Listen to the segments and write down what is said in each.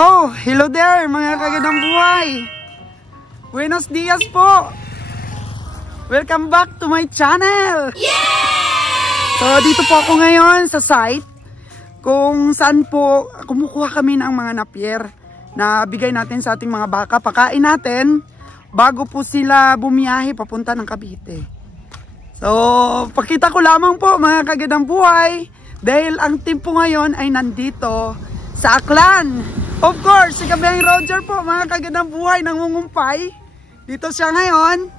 Oh, hello there mga kagandang buhay. Buenos dias po. Welcome back to my channel. So dito po ako ngayon sa site kung saan po kumukuha kami ng mga napier na bigay natin sa ating mga baka. Pakain natin bago po sila bumiyahe papunta ng Cavite. So pakita ko lamang po mga kagandang buhay dahil ang team po ngayon ay nandito sa Aklan. Of course, si Kabeng Roger po, mga kagandang buhay, nangungumpay. Dito siya ngayon.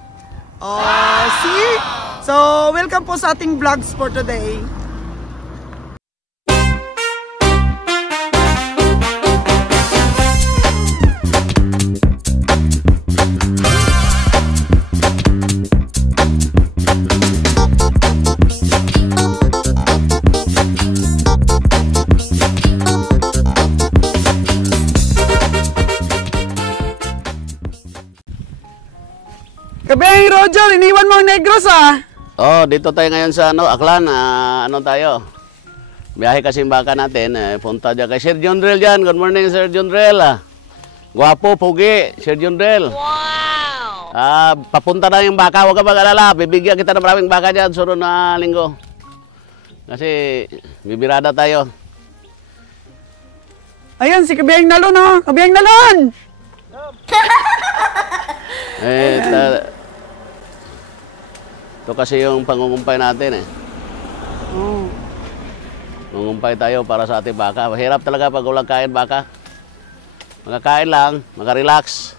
Oh, see? So, welcome po sa ating vlogs for today. Kabeng Roger, iniwan mo ang Negros ah. Oh, dito tayo ngayon sa Aklan. Ano tayo? Biyahe kasi yung baka natin. Punta dyan kay Sir John Drill dyan. Good morning, Sir John Drill. Guwapo, pugi, Sir John Drill. Wow! Papunta na yung baka. Huwag ka mag-alala. Bibigyan kita ng maraming baka dyan. Sunod na linggo. Kasi bibirada tayo. Ayan, si Kabeng Nalon oh. Kabeng Nalon! Ito kasi yung pangungumpay natin eh. Mangumpay tayo para sa ating baka. Mahirap talaga pag walang kain baka. Magkakain lang, makarelax.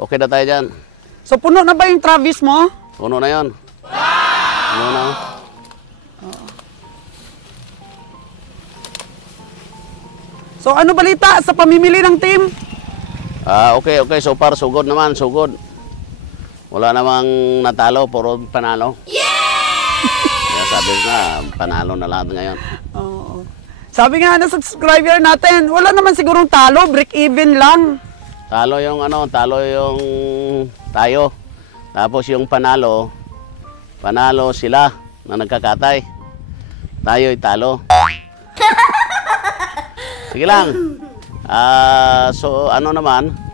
Okay na tayo dyan. So puno na ba yung Travis mo? Puno na yun. Puno na. So ano balita sa pamimili ng team? Okay. So far, so good naman. So good. Wala namang natalo, puro panalo. Yeah! Kaya sabi nga, panalo na lahat ngayon. Oo. Sabi nga na subscriber natin, wala naman sigurong talo, break even lang. Talo yung tayo. Tapos yung panalo sila na nagkakatay. Tayo'y talo. Sige lang. So ano naman,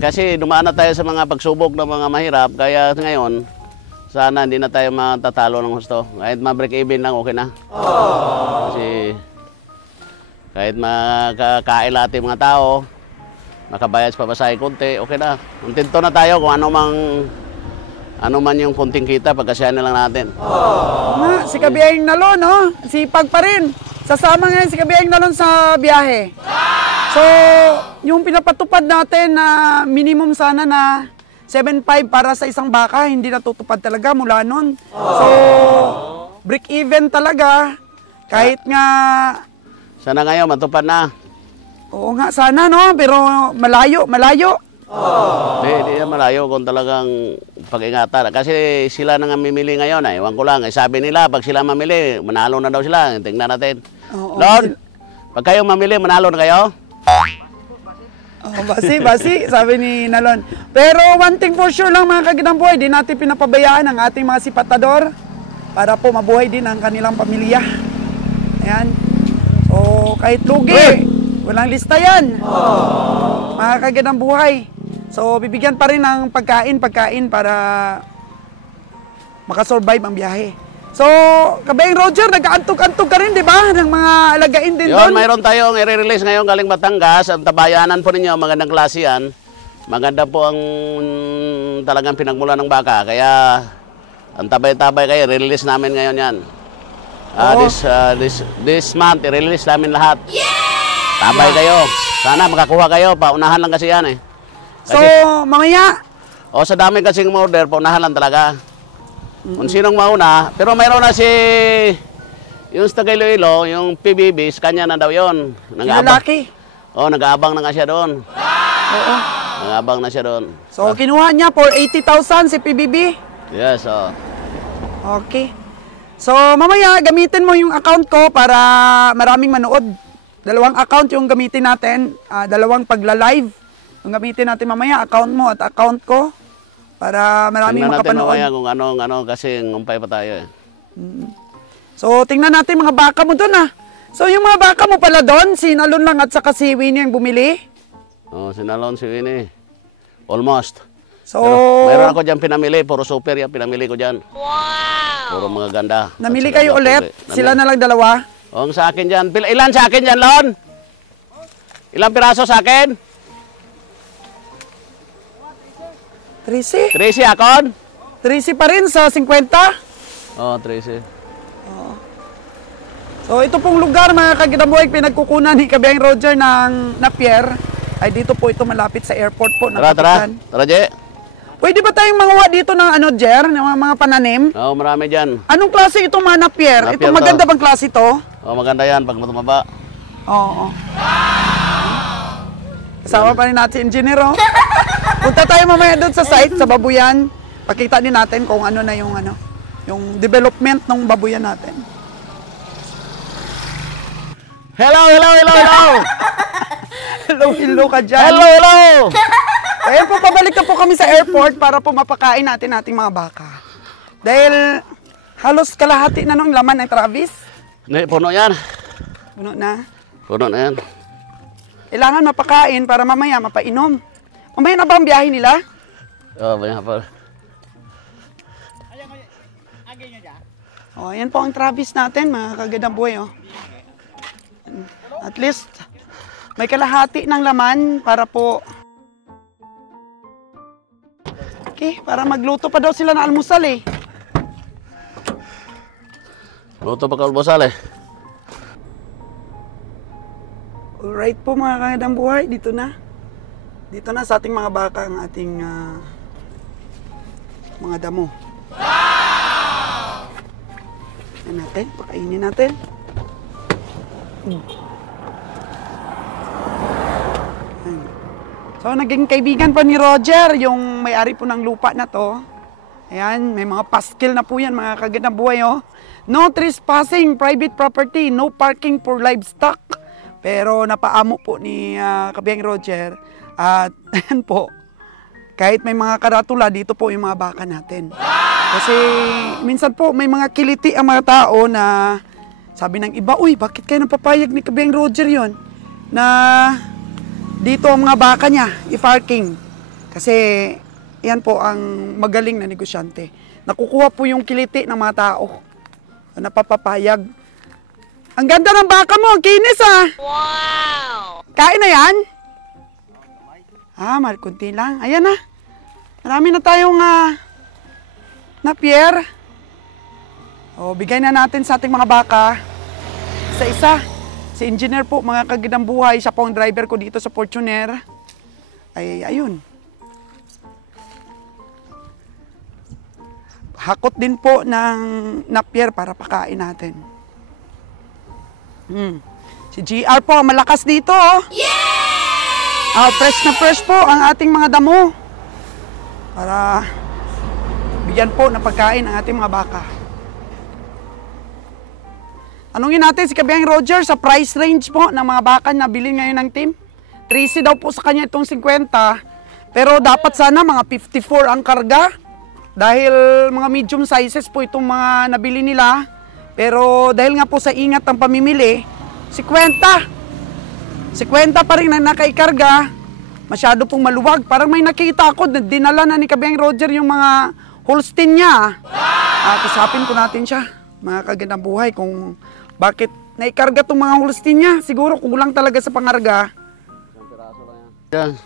kasi dumaan na tayo sa mga pagsubok ng mga mahirap, kaya ngayon, sana hindi na tayo matatalo ng gusto. Kahit ma-break even lang, okay na. Kasi kahit makakain lahat yung mga tao, makabayad sa pabasahe konti, okay na. Kontento na tayo kung ano man yung konting kita, pagkasyahan na lang natin. Si Kabeng Nalon, no? Sipag pa rin. Sasama ngayon si Kabeng Nalon sa biyahe. So, yung pinapatupad natin na minimum sana na 7.5 para sa isang baka, hindi natutupad talaga mula nun. So, break even talaga. Kahit nga... Sana ngayon, matupad na. Oo nga, sana no, pero malayo. Hindi na malayo kung talagang pag-ingatan. Kasi sila na nga mimili ngayon. Ewan ko lang, sabi nila, pag sila mamili, manalo na daw sila. Tingnan natin. Lord, pag kayong mamili, manalo na kayo? Basi, sabi ni Nalon. Pero one thing for sure lang mga kagandang buhay, di natin pinapabayaan ang ating mga sipatador para po mabuhay din ang kanilang pamilya. Ayan. So, kahit lugi, walang lista yan. Mga kagandang buhay. So, bibigyan pa rin ng pagkain para makasurvive ang biyahe. So, Kabeng Roger, nag-aantog-antog ka rin, di ba? Ng mga alagain din doon. Mayroon tayong i-release ngayon galing Batangas. Ang tabayanan po ninyo, magandang klase yan. Maganda po ang talagang pinagmula ng baka. Kaya, ang tabay-tabay kayo, i-release namin ngayon yan. This month, i-release namin lahat. Tabay kayo. Sana makakuha kayo. Paunahan lang kasi yan eh. Kasi, so, mamaya? Sa dami kasing order, paunahan lang talaga. Kung sinong mauna, pero mayroon na yung sa Iloilo, yung PBB, kanya na daw yun. Lalaki? Nag-aabang na nga siya doon. Oo. Nag-aabang na siya doon. So, kinuha niya for 80,000 si PBB? Yes, Okay. So, mamaya, gamitin mo yung account ko para maraming manood. 2 account yung gamitin natin, 2 pagla-live. Yung gamitin natin mamaya, account mo at account ko. Para maraming makapanood. Tingnan natin mamaya kung ano kasi ngumpay pa tayo eh. So, tingnan natin mga baka mo doon ah. So, yung mga baka mo pala doon, si Nalon lang at saka si Winnie ang bumili? Oh, sinalon si Winnie. Almost. So, Pero mayroon ako dyan pinamili. Puro super yan pinamili ko dyan. Wow! Puro mga ganda. Namili kayo ulit? Sila na lang dalawa? Oo, sa akin dyan. Ilan sa akin dyan, Lon? Ilang piraso sa akin? 13? 13 akon? 13 pa rin sa 50? Oo, 13. So ito pong lugar mga kaginabuhay pinagkukunan ni Kabiang Roger ng Napier ay dito po ito malapit sa airport po. Tara, Je. Pwede ba tayong manguha dito ng ano, Jer, ng mga pananim? Oo, marami dyan. Anong klase ito mga Napier? Ito maganda bang klase ito? Oo, maganda yan pag tumaba. Oo. Kasama pa rin natin si engineer, oh. Punta tayo mamaya doon sa site, sa babuyan. Pakita din natin kung ano na yung yung development ng babuyan natin. Hello! Hello ka dyan. Hello! Ayan po, pabalik na po kami sa airport para po mapakain natin ating mga baka. Dahil halos kalahati na nung laman ng Travis. Hindi, puno yan. Puno na. Puno na yan. Kailangan mapakain para mamaya mapainom. Mamaya na ba ang biyahe nila? Oo, banyak pa. O, ayan po ang Travis natin, mga kagandang buhay, oh. At least, may kalahati ng laman para po... Okay, para magluto pa daw sila ng almusal, eh. Luto pa kalbosal, eh. Alright po mga kagandang buhay, dito na. Dito na sa ating mga baka ang ating mga damo. Wow! Yan natin, pakainin natin. So, naging kaibigan pa ni Roger, yung may-ari po ng lupa na to. Ayan, may mga paskil na po yan, mga kagandang buhay, oh. No trespassing, private property, no parking for livestock. Pero napaamo po ni Kabiang Roger. At, ayan po, kahit may mga karatula, dito po yung mga baka natin. Kasi, minsan po, may mga kiliti ang mga tao na sabi ng iba, uy, bakit kayo napapayag ni Kabiang Roger yon na dito ang mga baka niya, i-parking. Kasi, yan po ang magaling na negosyante. Nakukuha po yung kiliti ng mga tao. Napapapayag. Ang ganda ng baka mo, ang kinis ah. Wow! Kain na yan? Kunti lang. Ayan na. Marami na tayong Napier. O, bigay na natin sa ating mga baka. Isa-isa. Si engineer po, mga kagandang buhay, siya po ang driver ko dito sa Fortuner. Ay, ayun. Hakot din po ng Napier para pakain natin. Si GR po, malakas dito. Oh. Fresh na fresh po ang ating mga damo. Para bigyan po ng pagkain ang ating mga baka. Tanungin natin si Kabiang Roger sa price range po ng mga baka na bilhin ngayon ng team. 13 daw po sa kanya itong 50. Pero dapat sana mga 54 ang karga. Dahil mga medium sizes po itong mga nabili nila. Pero dahil nga po sa ingat ng pamimili, 50 pa rin na nakaikarga. Masyado pong maluwag. Parang may nakita ako, dinala na ni Kabiang Roger yung mga Holstein niya. Kasapin ko natin siya, mga kagandang buhay, kung bakit naikarga itong mga Holstein niya. Siguro kulang talaga sa pangarga. Yan.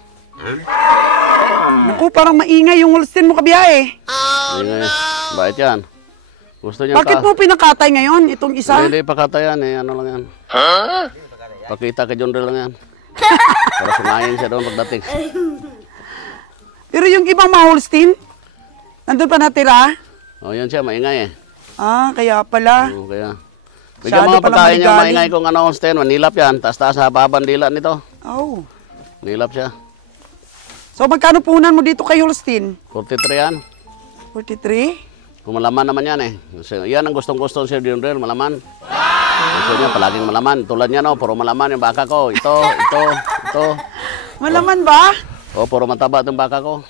Naku, parang maingay yung Holstein mo, kabiyahe. Ingay. Bakit yan? Gusto niya Bakit mo pinakatay ngayon itong isa? Hindi pakatayan eh. Ano lang yan? Pakita kay John Ray lang yan. Para sumayin siya doon pagdating. Pero yung ibang mga Holstein, nandun pa natira? Yan siya, maingay eh. Kaya pala. Kaya. Bigyan mga pagkain niya, maingay kung ano Holstein. Manilap yan. Taas-taas sa habang dila nito. Nilap siya. So magkano punan mo dito kay Holstein? 43 yan. 43? Kung malaman naman yan eh. Kasi yan ang gustong-gusto si John Ray, malaman. Gusto niya palaging malaman. Tulad niya no, puro malaman yung baka ko. Ito. Malaman ba? Puro mataba itong baka ko.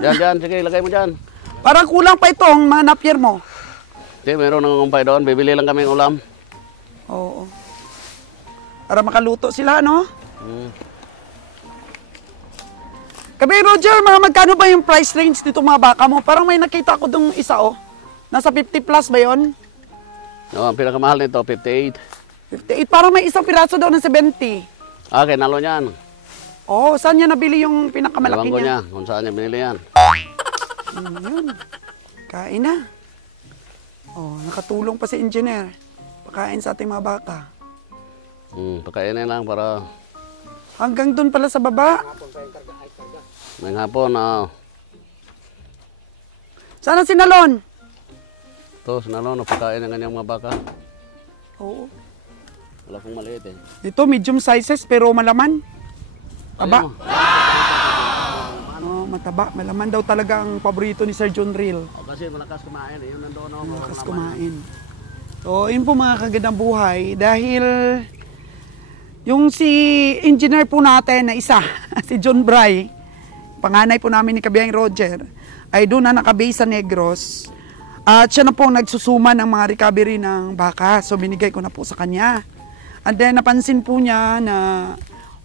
Diyan. Sige, ilagay mo dyan. Parang kulang pa itong mga Napier mo. Hindi, meron nang umpay doon. Bibili lang kami ng ulam. Oo. Para makaluto sila, no? Kabi Roger, mga magkano ba yung price range dito mga baka mo? Parang may nakita ko dong isa oh. Nasa 50 plus ba yun? No, ang pinakamahal nito, 58. 58, parang may isang piraso daw ng 70. Okay, nalo niyan. Oh, saan niya nabili yung pinakamalaki Ewan ko niya? niya kung saan niya binili yan. Yun. Kain na. Oh, nakatulong pa si engineer. Pakain sa ating mga baka. Pakainin lang para Hanggang doon pala sa baba. ngayong hapon. Sana sinalon? Ito, sinalo, napakain ng kanyang mga baka. Oo. Wala pong maliit eh. Ito, medium sizes pero malaman. Taba. Oh, mataba. Malaman daw talaga ang paborito ni Sir John Real. Kasi malakas kumain eh. Yun nandoon ako. Malakas kumain. So, yun po mga kagandang buhay. Dahil yung si engineer po natin na isa, si John Bray, panganay po namin ni Kabiyang Roger, ay doon na nakabase sa Negros. At siya na po nagsusuma ng mga recovery ng baka. So, binigay ko na po sa kanya. And then, napansin po niya na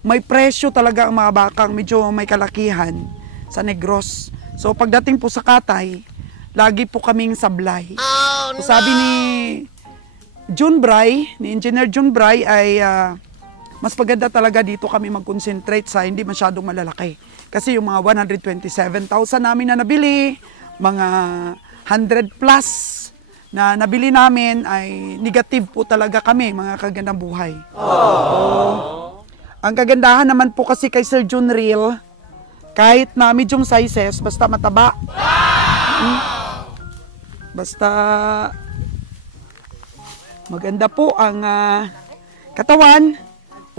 may presyo talaga ang mga bakang medyo may kalakihan sa Negros. So, pagdating po sa Katay, lagi po kaming sablay. So, sabi ni John Bray, ni Engineer John Bray, ay mas maganda talaga dito kami mag-concentrate sa hindi masyadong malalaki. Kasi yung mga 127,000 namin na nabili, mga 100 plus na nabili namin ay negative po talaga kami, mga kagandang buhay. Ang kagandahan naman po kasi kay Sir John Real, kahit na medium sizes, basta mataba. Basta maganda po ang katawan,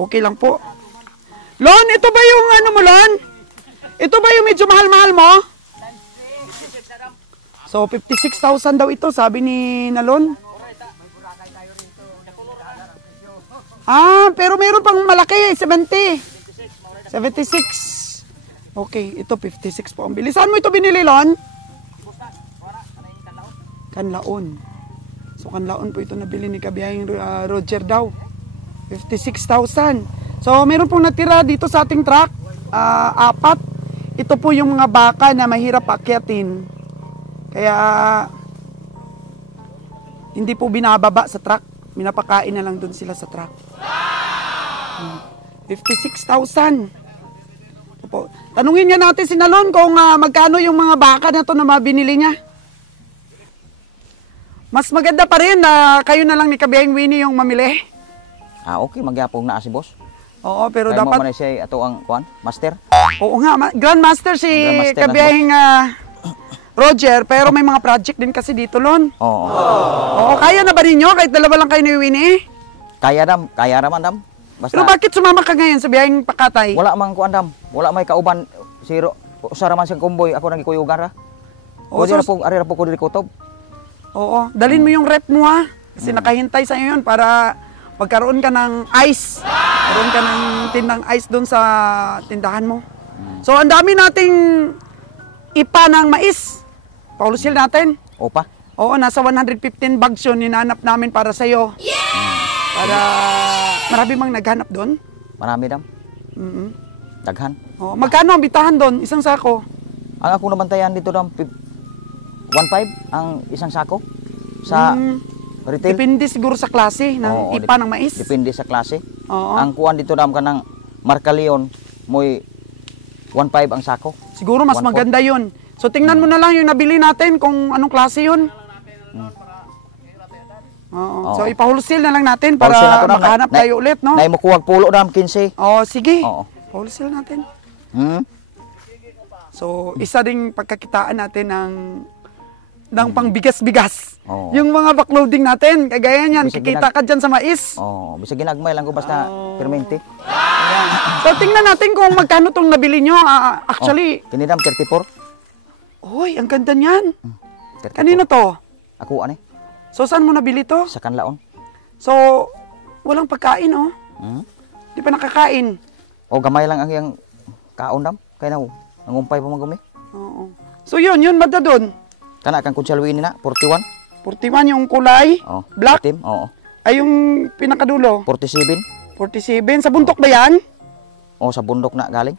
okay lang po. Lon, ito ba yung ano mo, Lon? Ito ba yung medyo mahal-mahal mo? So, 56,000 daw ito, sabi ni Nalon. Pero meron pang malaki, 70. 76. Okay, ito 56 po ang bili. Saan mo ito binili, Lon? Kanlaon. So, Kanlaon po ito nabili ni Kabiyahing Roger daw. 56,000. So, meron pong natira dito sa ating truck. 4. Ito po yung mga baka na mahirap akyatin. Kaya, hindi po binababa sa truck. Minapakain na lang dun sila sa truck. 56,000. Tanungin nga natin si Nalon kung magkano yung mga baka na to na mabinili niya. Mas maganda pa rin na kayo na lang ni Kabiyahing Winnie yung mamili. Okay, magyapong na si boss. Oo, pero kaya dapat... mo siya ato ang master? Oo nga, Grandmaster si Kabiyahing Roger, pero may mga project din kasi dito, Lon. Oo, kaya na ba ninyo? Kahit dalawa lang kayo ni Winnie? Kaya naman, dam. Basta, pero bakit sumama ka ngayon sa biyaheng Pakatay? Wala mang kuan, dam. Wala may kauban. Usara man siyang kumboy, ako nang ikuyugan ra. Ari ra po ko diri kutob. Oo, dalhin mo yung rep mo ha. Kasi nakahintay sa iyo yun para magkaroon ka ng ice. Magkaroon ka ng tindang ice doon sa tindahan mo. So, ang dami nating ipa ng mais. Paulusil natin. Opa? Oo, nasa 115 bags yun. Hinanap namin para sa'yo. Para marami mang naghanap doon. Marami, dam. Daghan. Oo, magkano ang bitahan doon? Isang sako? Ang ako nabantayan dito, dam, 1.5 ang isang sako sa retail. Depende siguro sa klase ng ipa ng mais. Depende sa klase. Oo. Ang kuwan dito, dam, kanang Marca Leon, mo'y 1.5 ang sako. Siguro mas maganda yun. So tingnan mo na lang yung nabili natin kung anong klase yun. Oo. So ipahulsil na lang natin para makahanap tayo ulit, no? Nay mo kuwag pulo, dam, 15. Oo, sige. Oo. Pahulsil natin. So isa ding pagkakitaan natin ng pangbigas-bigas. Yung mga backloading natin, kagaya niyan, kikita ka dyan sa mais. Bisa ginagmay lang ko basta permente. So tingnan natin kung magkano itong nabili nyo. Actually, kinidam 34. Uy, ang ganda niyan. Kanino to? Ako, ane. So saan mo nabili to? Sa Kanlaon. So, walang pagkain, oh. Di pa nakakain. Gamay lang ang yung kaon, dam. Kaya na, nangumpay pa magumi. Oo. So yun banda doon. Kana kang kunsyalwini na, 41. 41 yung kulay, black. Itim, oo. Ay yung pinakadulo. 47. 47. Sa bundok ba yan? Sa bundok na galing.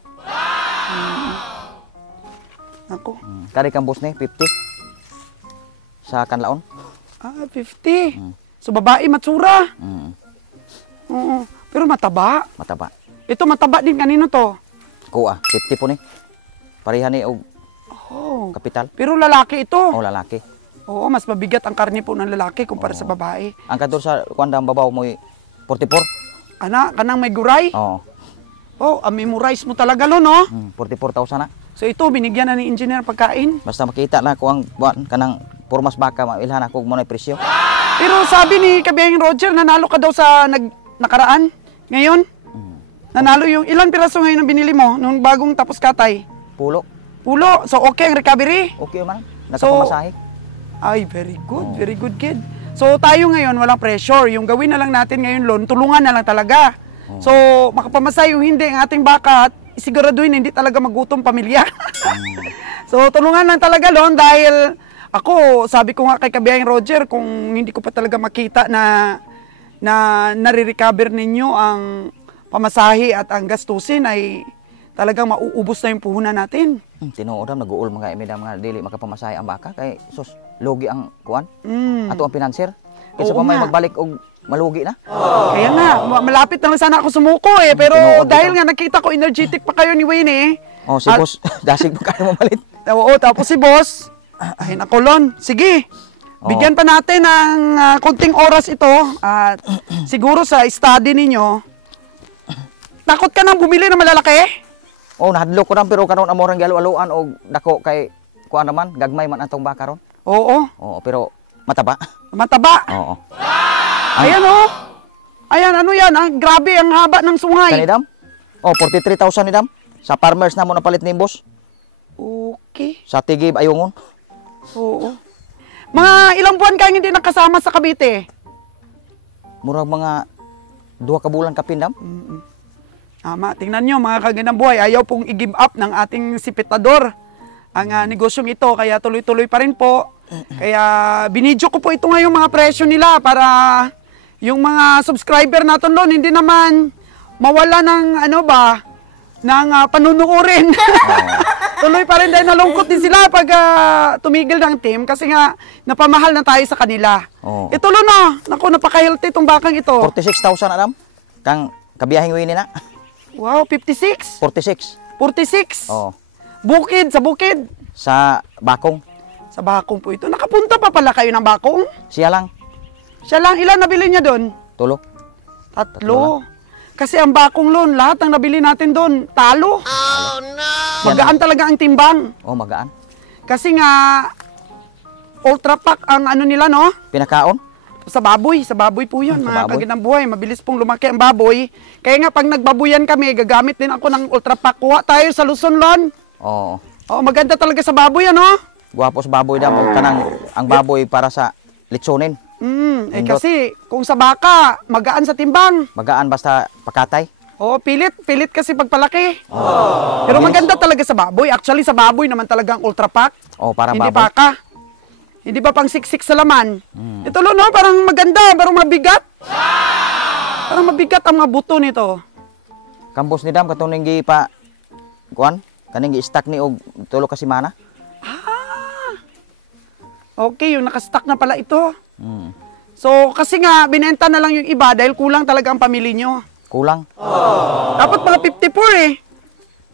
Ako. Kari kang boss ni 50. Sa kanlaon. 50. So babae matsura. Oo. Pero mataba. Mataba. Ito mataba din kanino to? Kuha, 50 po ni. Pareha ni og kapital. Pero lalaki ito. O lalaki. Oo, mas mabigat ang karne po ng lalaki kumpara sa babae. Ang kadto sa kuandang babaw mo 44. Kanang may guray? Oo. Oh, memorize mo talaga lo, no? 44,000 na. So ito, binigyan na ni engineer pagkain. Basta makita na ko ang buwan kanang pormas baka mailhan ako mo na presyo. Pero sabi ni Kabiyahing Roger, nanalo ka daw sa nakaraan. Ngayon, nanalo yung ilang piraso ngayon ang binili mo nung bagong tapos katay? Pulo. Pulo. So okay ang recovery? Okay man. Nakapamasahe. Ay, very good. Very good, kid. So tayo ngayon, walang pressure. Yung gawin na lang natin ngayon, Lon, tulungan na lang talaga. So, makapamasahe yung hindi ang ating baka at isiguraduhin hindi talaga magutom pamilya. So, tulungan lang talaga, Lon, dahil ako, sabi ko nga kay Kabiyahing Roger, kung hindi ko pa talaga makita na nare-recover ninyo ang pamasahe at ang gastusin ay talagang mauubos na yung puhunan natin. Tinuod nag-uul mga mga dili makapamasahe ang baka kay sus lugi ang kuan. Ato ang financier. Kaysa pa may magbalik og malugi na. Kaya nga, malapit na lang sana ako sumuko eh. Pero dahil nga nakita ko energetic pa kayo ni Wayne eh. Si boss, dasig pa kayo mamalit. Oo, tapos si boss, ay nako Lon, sige. Bigyan pa natin ng konting oras ito at siguro sa study ninyo. Takot ka nang bumili ng malalaki? Nahadlok ko lang pero karon amorang gialo-aloan og dako kay kuan naman, gagmay man atong baka ron. Oo. Pero mataba. Mataba? Oo. Ayan Ayan, ano yan? Grabe ang haba ng sungay. Kanidam? 43,000 ni dam. Sa farmers na mo napalit ni boss. Okay. Sa Tigib Ayungon. Oo. Mga ilang buwan kayong hindi nakasama sa Cavite? Murag mga 2 ka bulan kapin dam. Tama, tingnan nyo mga kaganang buhay, ayaw pong i-give up ng ating sipitador ang negosyong ito, kaya tuloy-tuloy pa rin po. Kaya binidyo ko po ito ngayong mga presyo nila para yung mga subscriber natin doon hindi naman mawala ng ng panunuorin. Tuloy pa rin dahil nalungkot din sila pag tumigil ng team kasi nga napamahal na tayo sa kanila. Ito naku, napaka-healthy itong bakang ito. 46,000 na dam. Kang kabiyahing Winnie na. Wow, 56? 46. 46? Oo. Bukid, sa bukid? Sa Bakong. Sa Bakong po ito. Nakapunta pa pala kayo ng Bakong? Siya lang. Siya lang, ilan nabili niya doon? 3. Tatlo. Kasi ang Bakong Lon, lahat ng nabili natin doon, talo. Oh no! Magaan talaga ang timbang. Magaan. Kasi nga, ultra pack ang nila, no? Pinakaon? Sa baboy po yun, mga kaginang buhay. Mabilis pong lumaki ang baboy. Kaya nga, pag nagbabuyan kami, gagamit din ako ng ultra pack. Kuha tayo sa Luzon, Lon. Oo. Maganda talaga sa baboy, ano? Guwapos baboy dam. Kanang ang baboy para sa litsonin. Kasi kung sa baka, magaan sa timbang. Magaan basta pakatay. Pilit kasi pagpalaki. Pero maganda talaga sa baboy. Actually, sa baboy naman talagang ultra pack. Para hindi baboy. Baka. Hindi ba pang siksik sa laman? Ito no, parang maganda, parang mabigat. Parang mabigat ang mga buto nito. Kambos ni dam katong gi pa kuan, kaning gi-stack ni og tulo ka semana. Okay, yung nakastock na pala ito. So, kasi nga, binenta na lang yung iba dahil kulang talaga ang pamili nyo. Kulang. Dapat mga 54 eh.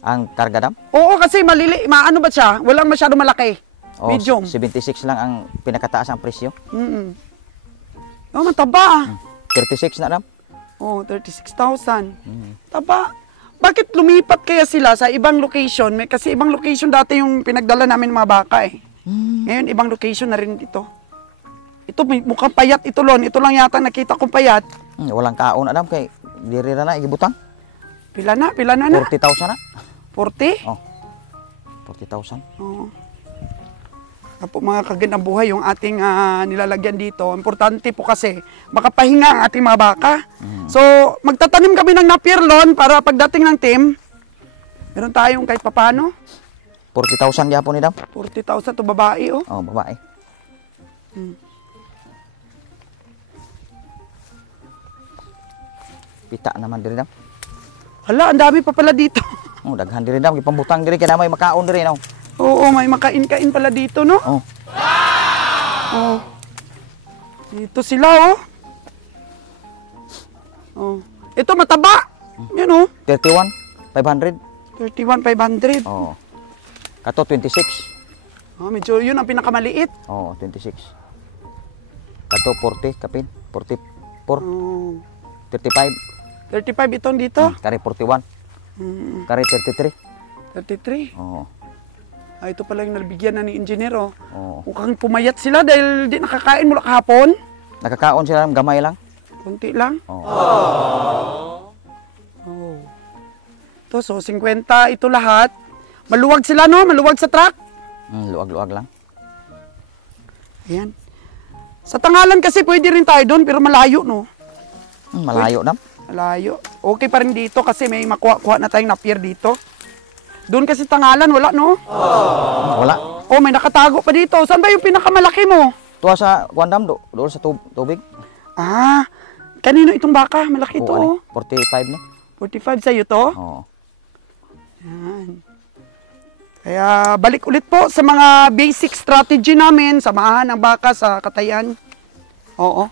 Ang karga dam? Oo, kasi maano ba siya? Walang masyado malaki. Medium. 76 lang ang pinakataas ang presyo. Mataba. 36 na dam? 36,000. Taba. Bakit lumipat kaya sila sa ibang location? Kasi ibang location dati yung pinagdala namin mga baka eh. Ngayon, ibang location na rin ito. Ito, mukhang payat ito, Lon. Ito lang yata nakita kong payat. Walang kaon, Adam, kay diri na igibutang. Pila na? 40,000 na. 40? 40,000. Oo. Po mga kaganang buhay yung ating nilalagyan dito. Importante po kasi makapahinga ang ating mga baka. So, magtatanim kami ng napier, Lon, para pagdating ng team, meron tayong kahit papano. 40,000 yapon ni dam. 40,000 to babae, oh. Babae. Pita naman diri dam. Hala, ang dami pa pala dito. Daghan diri dam, gipambutang diri kay na may makaon diri no. Oo, may makain-kain pala dito, no? Oh. Oh. Dito sila, oh. Oh. Ito, mataba. Yan, oh. 31, 500. 31,500. Oh. Kato 26. Oh, medyo yun ang pinakamaliit. Oh, 26. Kato 40 kapin. 44. Oh. 35. 35 itong dito. Kari 41. Kari 33. 33. Oh. Ah, ito pala yung nabigyan na ni engineer, oh. Oh. Mukhang pumayat sila dahil di nakakain mula kahapon. Nakakaon sila gamay lang. Kunti lang. Oh. Oh. Ito, so 50 ito lahat. Maluwag sila, no? Maluwag sa truck. Luwag-luwag lang. Ayan. Sa Tangalan kasi pwede rin tayo doon, pero malayo, no? Malayo na. Malayo. Okay pa rin dito kasi may makuha-kuha na tayong napier dito. Doon kasi Tangalan, wala, no? Wala. Oh, may nakatago pa dito. Saan ba yung pinakamalaki mo? Tuwa sa Guandam, doon sa tubig. Ah, kanino itong baka? Malaki ito, Oo, oh. 45 na. 45 sa'yo to? Oo. Yan. Kaya balik ulit po sa mga basic strategy namin, samahan ang baka sa katayan. Oo.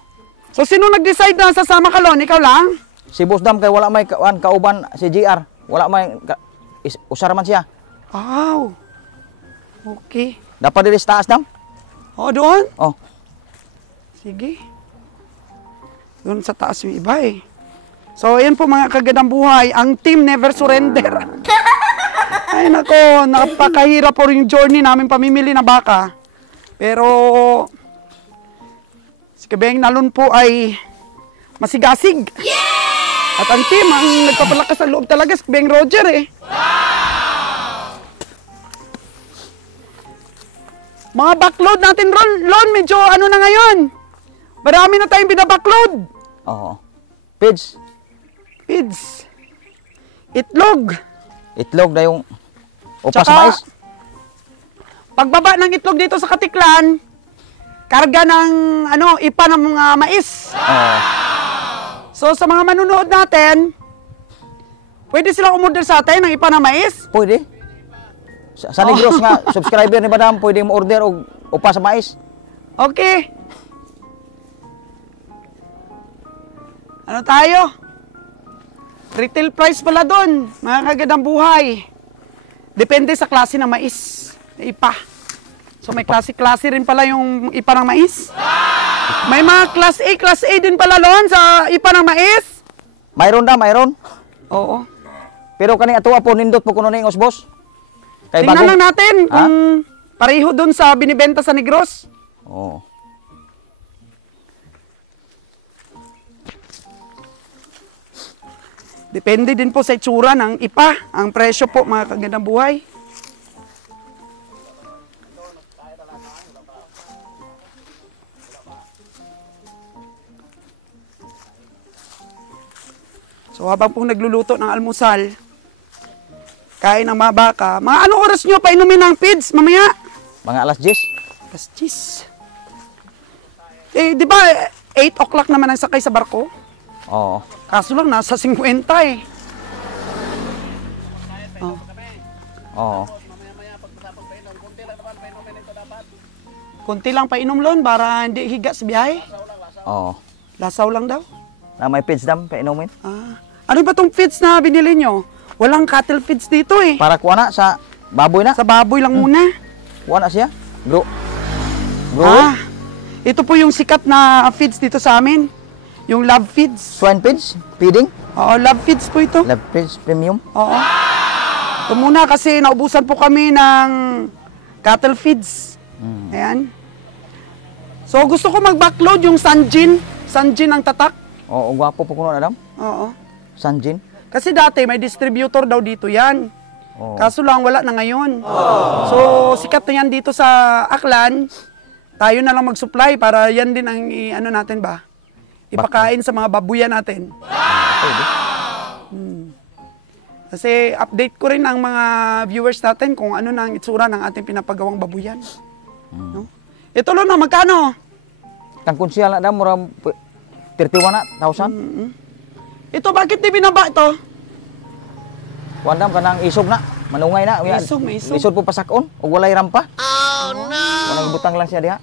So sino nag-decide na sasama ka, Lon? Ikaw lang? Si Boss Dam kay wala may kauban si GR. Wala may usar man siya. Wow. Okay. Dapat diri sa taas Dam. Oo, doon? Oh. Sige. Doon sa taas yung iba eh. So ayan po mga kagandang buhay, ang team never surrender. Ay nako, napakahirap po yung journey namin pamimili na baka. Pero si Kabeng Nalon po ay masigasig. Yeah! At ang team, ang nagpapalakas sa loob talaga si Kabeng Roger eh. Wow! Mga backload natin, Lon, medyo ano na ngayon. Marami na tayong binabackload. Oo. Pids. Pids. Itlog. Itlog na yung upas Tsaka, mais. Pagbaba ng itlog dito sa Katiklan, karga ng ipa ng mga mais. Oo. So sa mga manunood natin, pwede silang umorder sa atin ng ipa ng mais. Pwede. Sa Negros nga, subscriber ni Madam, pwede mo order og upas sa mais. Okay. Ano tayo? Retail price pala doon, mga kagandang buhay. Depende sa klase ng mais, na ipa. So may klase-klase rin pala yung ipa ng mais. May mga class A din pala Lon sa ipa ng mais. Mayroon da, mayroon. Oo. Pero kani ato po nindot po kuno ni Ingos boss. Kay Tingnan lang natin kung pareho doon sa binibenta sa Negros. Oo. Depende din po sa itsura ng ipa, ang presyo po mga kagandang buhay. So habang pong nagluluto ng almusal, kain ng mga baka, mga anong oras nyo painumin ng feeds mamaya? Mga alas 10. Alas 10. Eh, di ba 8 o'clock naman ang sakay sa barko? Oo. Kaso lang, nasa 50 eh. Oh. Oo. Kunti lang painom Lon para hindi higa sa biyahe. Oo. Lasaw lang daw. Na may pids Dam painumin. Ah. Ano ba tong feeds na binili nyo? Walang cattle feeds dito eh. Para kuha na sa baboy na. Sa baboy lang muna. Kuha na siya. Bro. Ah, ito po yung sikat na feeds dito sa amin. Yung Love Feeds. Swine pids, feeding. Oo, Love Feeds po ito. Love pids premium. Oo. Ito muna kasi naubusan po kami ng cattle feeds. Ayan. So gusto ko mag-backload yung Sanjin. Sanjin ang tatak. Oo, gwapo po kuno na Dam. Oo. Sanjin. Kasi dati may distributor daw dito yan. Oo. Kaso lang wala na ngayon. So sikat na yan dito sa Aklan. Tayo na lang mag-supply para yan din ang natin ba? Ipakain sa mga babuyan natin. Kasi update ko rin ang mga viewers natin kung ano na ang itsura ng ating pinapagawang babuyan. No? Ito lang na, magkano? Kang konsyal na Dam, mura 31,000. Ito, bakit di binaba ito? Kuha Dam, kanang isog na. Manungay na. May isog. Lisod po pasakon. O walay rampa. Oh no! Walang butang lang siya diha.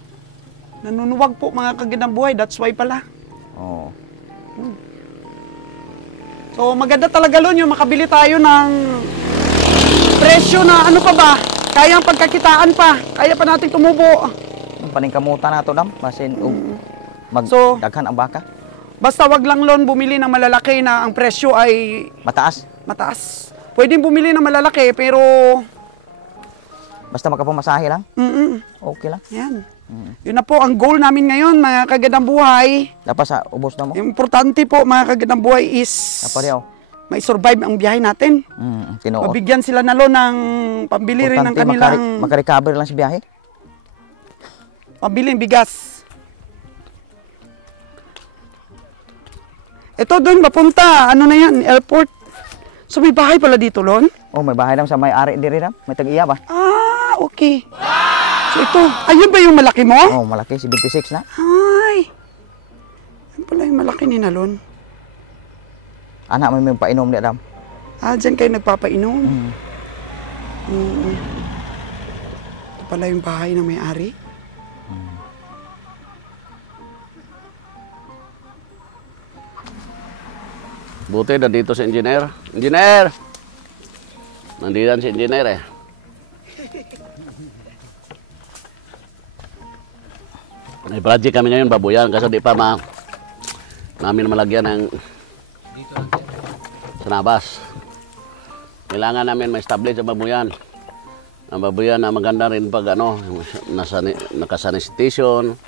Nanunuwag po mga kagandang buhay. That's why pala. Oo. So maganda talaga Lon yung makabili tayo ng presyo na ano pa ba? Kayang pagkakitaan pa. Kaya pa natin tumubo. Paningkamutan na to dam. Masin So, daghan ang baka. Basta wag lang Lon bumili ng malalaki na ang presyo ay Mataas. Pwedeng bumili ng malalaki pero Basta makapamasahe lang. Okay lang. yan. Yun na po ang goal namin ngayon mga kagandang buhay. Dapat sa ubos na mo. Yung importante po mga kagandang buhay is Napariyaw. may survive ang biyahe natin. Tinuot. Mabigyan sila na Lon ng pambili rin ng kanilang makarecover lang sa biyahe. pambili ng bigas. Ito doon papunta, ano na yan, airport. So may bahay pala dito, Lon? Oh, may bahay lang sa may-ari diri dam. May tag-iya ba? Ah, okay. So ito, ayun ba yung malaki mo? Oh, malaki si 26 na. Ay. Ayun pala yung malaki ni Nalon. Anak may painom di dam. Ah, dyan kayo nagpapainom. Ito pala yung bahay na may-ari. Buti na dito si engineer. Engineer! Nandiyan si engineer eh. May project kami ngayon, babuyan, kasi di pa namin malagyan ng sanabas. Kailangan namin ma-establish ang babuyan. Ang babuyan na maganda rin pag naka-sanitation,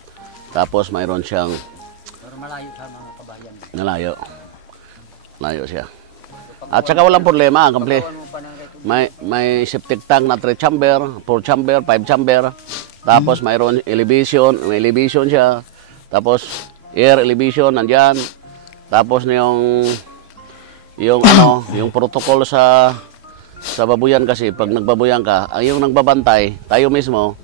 tapos mayroon siyang Malayo sa mga kabayan. nalayo. Layo siya. At saka walang problema, may septic tank na 3 chamber, 4 chamber, 5 chamber. Tapos mayroon elevation, may elevation siya. Tapos air elevation nandiyan. Tapos na yung protocol sa babuyan kasi pag nagbabuyan ka, ang yung nagbabantay, tayo mismo,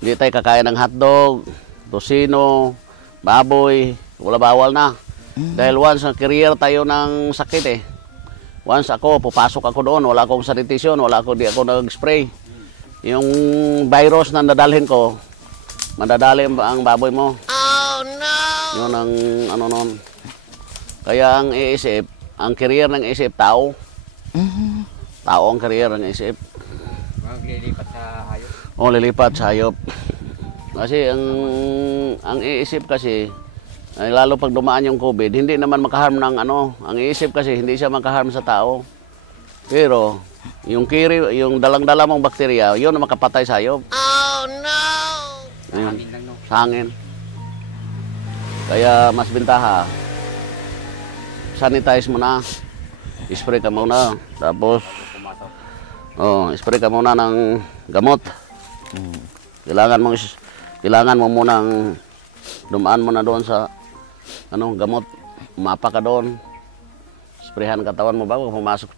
hindi tayo kakain ng hotdog, tosino, baboy, wala bawal na. Dahil once na career tayo ng sakit eh. Once ako, pupasok ako doon, wala akong sanitation, di ako nag-spray. Yung virus na nadalhin ko, madadali ang baboy mo. Oh no! Yun ang ano nun. Kaya ang iisip, ang career ng isip, tao. Tao ang career ng isip. Maglilipat sa hayop. O, lilipat sa hayop. Kasi ang iisip kasi, ay lalo pag dumaan yung COVID, hindi naman makaharm ng ano. Ang iisip kasi, hindi siya makaharm sa tao. Pero, yung dalang-dala mong bakterya, yun ang makapatay sa hayop. Oh, no! Ayun, sa hangin. Kaya, mas bintaha, sanitize mo na. Spray ka muna. Tapos, spray ka muna ng gamot. Kailangan mo munang dumaan mo na doon sa gamot. Umapa ka doon. Sprayhan katawan mo bago pumasok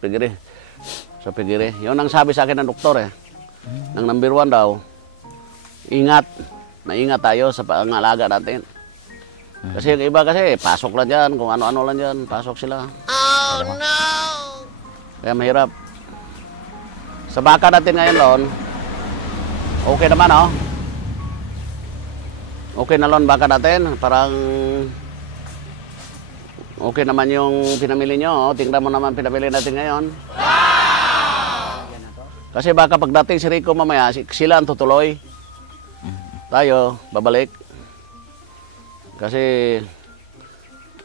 sa pigiri. Yun ang sabi sa akin ng doktor eh. Nang number 1 daw, ingat. Maingat tayo sa pangalaga natin. Kasi yung iba kasi, pasok lang dyan. Kung ano-ano lang dyan, pasok sila. Oh no! Kaya mahirap. Sa baka natin ngayon, Lon, okay naman oh. Okay na Lon, baka natin. Parang okay naman yung pinamili nyo. Tingnan mo naman pinamili natin ngayon. Kasi baka pagdating si Rico mamaya, sila ang tutuloy. Tayo, babalik. Kasi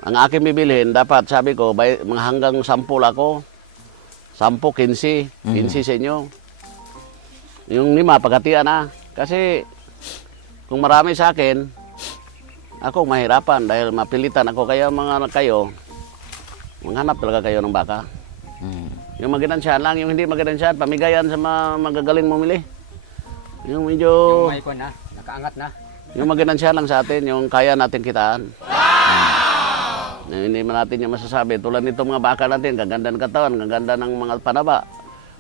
ang aking bibilhin, dapat sabi ko, mga hanggang 10 ako. 10, 15. 15 sa inyo. Yung 5, paghatian na. Kasi kung marami sa akin, ako mahirapan dahil mapilitan ako. Kaya mga kayo, manghanap talaga kayo ng baka. Yung maginansyahan lang, yung hindi maginansyahan, pamigayan sa magagaling mamili. Yung medyo... Yung may na, nakaangat na. Yung maginansyahan lang sa atin, yung kaya natin kitaan. Hindi man natin yung masasabi. Tulad nito mga baka natin, gaganda ng katawan, gaganda ng mga panaba.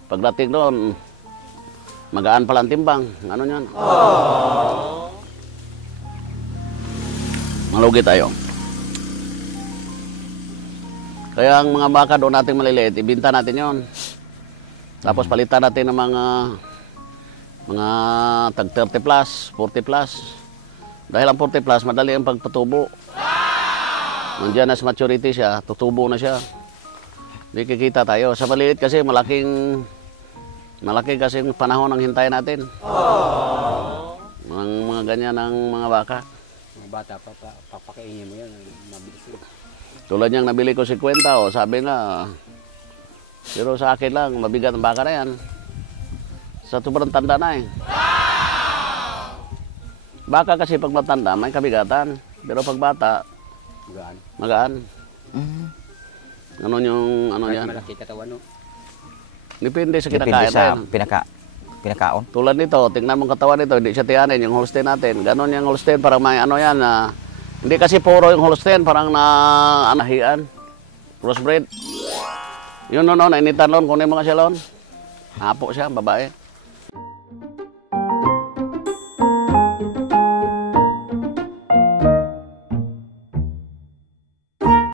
Pagdating doon, magaan pala ang timbang. Ano yan? Malugi tayo. Kaya ang mga baka doon nating maliliit, ibinta natin yon. Tapos palitan natin ng mga tag 30 plus, 40 plus. Dahil ang 40 plus, madali ang pagpatubo. Nandiyan na sa maturity siya, tutubo na siya. Hindi kikita tayo. Sa maliit kasi malaki kasi panahon ang hintay natin. Mga ganyan ang mga baka. Mga bata, papakainin mo yan, mabilis yun. Tulad niyang nabili ko 50, sabi na, pero sa akin lang, mabigat ang baka na yan. Sa sobrang tanda na eh. Baka kasi pag matanda, may kabigatan. Pero pag bata, magaan. Ano yung ano yan? Malaki katawan, no? Depende sa Depende kinakain sa natin. pinakaon. Tulad nito, tingnan mo ang katawan nito, hindi siya tiyanin, yung Holstein natin. Ganon yung Holstein, parang may ano yan. Hindi kasi puro yung Holstein, parang anahian. Crossbreed. Yun noon, nainitan noon, kunin mo nga siya noon. Hapo siya, babae.